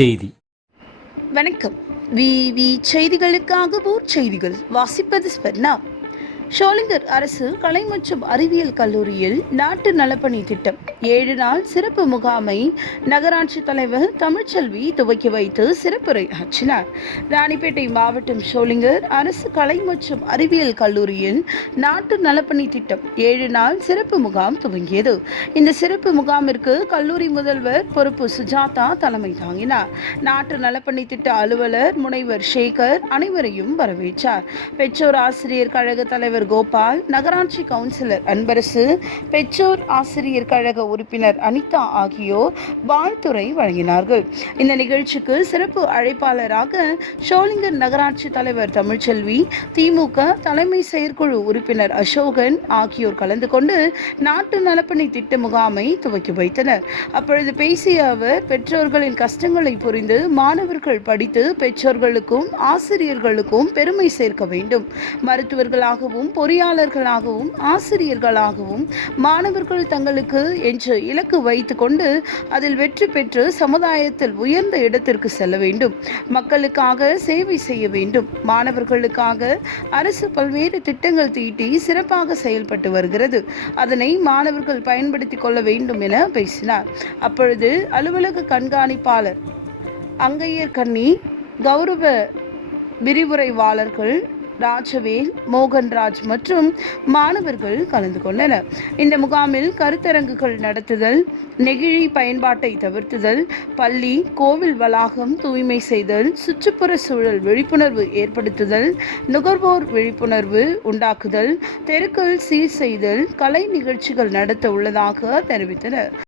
செய்தி. வணக்கம். விவி செய்திகளுக்காக ஊர் செய்திகள் வாசிப்பது ஸ்வர்ணா. ஷோலிங்கர் அரசு கலை மற்றும் அறிவியல் கல்லூரியில் நாட்டு நலப்பணி திட்டம் 7 நாள் சிறப்பு முகாமை நகராட்சி தலைவர் தமிழ்ச்செல்வி துவக்கி வைத்து சிறப்புரை ஆற்றினார். ராணிப்பேட்டை மாவட்டம் ஷோலிங்கர் அரசு கலை மற்றும் அறிவியல் கல்லூரியில் நாட்டு நலப்பணி திட்டம் 7 நாள் சிறப்பு முகாம் துவங்கியது. இந்த சிறப்பு முகாமிற்கு கல்லூரி முதல்வர் பொறுப்பு சுஜாதா தலைமை தாங்கினார். நாட்டு நலப்பணி திட்ட அலுவலர் முனைவர் சேகர் அனைவரையும் வரவேற்றார். பெற்றோர் ஆசிரியர் கழக தலைவர் கோபால், நகராட்சி கவுன்சிலர் அன்பரசு, பெற்றோர் ஆசிரியர் கழக உறுப்பினர் அனிதா ஆகியோர் வாழ்த்துரை வழங்கினார்கள். இந்த நிகழ்ச்சிக்கு சிறப்பு அழைப்பாளராக ஷோலிங்கர் நகராட்சி தலைவர் தமிழ்ச்செல்வி, திமுக தலைமை செயற்குழு உறுப்பினர் அசோகன் ஆகியோர் கலந்து கொண்டு நாட்டு நலப்பணி திட்ட முகாமை துவக்கி வைத்தனர். அப்பொழுது பேசிய அவர், பெற்றோர்களின் கஷ்டங்களை புரிந்து மாணவர்கள் படித்து பெற்றோர்களுக்கும் ஆசிரியர்களுக்கும் பெருமை சேர்க்க வேண்டும். மருத்துவர்களாகவும் பொறியாளர்களாகவும் ஆசிரியர்களாகவும் மாணவர்கள் தங்களுக்கு என்று இலக்கு வைத்துக் கொண்டு அதில் வெற்றி பெற்று சமுதாயத்தில் உயர்ந்த இடத்திற்கு செல்ல வேண்டும். மக்களுக்காக சேவை செய்ய வேண்டும். மாணவர்களுக்காக அரசு பல்வேறு திட்டங்கள் தீட்டி சிறப்பாக செயல்பட்டு வருகிறது. அதனை மாணவர்கள் பயன்படுத்திக் கொள்ள வேண்டும் என பேசினார். அப்பொழுது அலுவலக கண்காணிப்பாளர் அங்கையர் கண்ணி, கௌரவ விரிவுரைவாளர்கள் ராஜவேல், மோகன்ராஜ் மற்றும் மாணவர்கள் கலந்து கொண்டனர். இந்த முகாமில் கருத்தரங்குகள் நடத்துதல், நெகிழி பயன்பாட்டை தவிர்த்துதல், பள்ளி கோவில் வளாகம் தூய்மை செய்தல், சுற்றுப்புற சூழல் விழிப்புணர்வு ஏற்படுத்துதல், நுகர்வோர் விழிப்புணர்வு உண்டாக்குதல், தெருக்கள் சீர் செய்தல், கலை நிகழ்ச்சிகள் நடத்த உள்ளதாக தெரிவித்தனர்.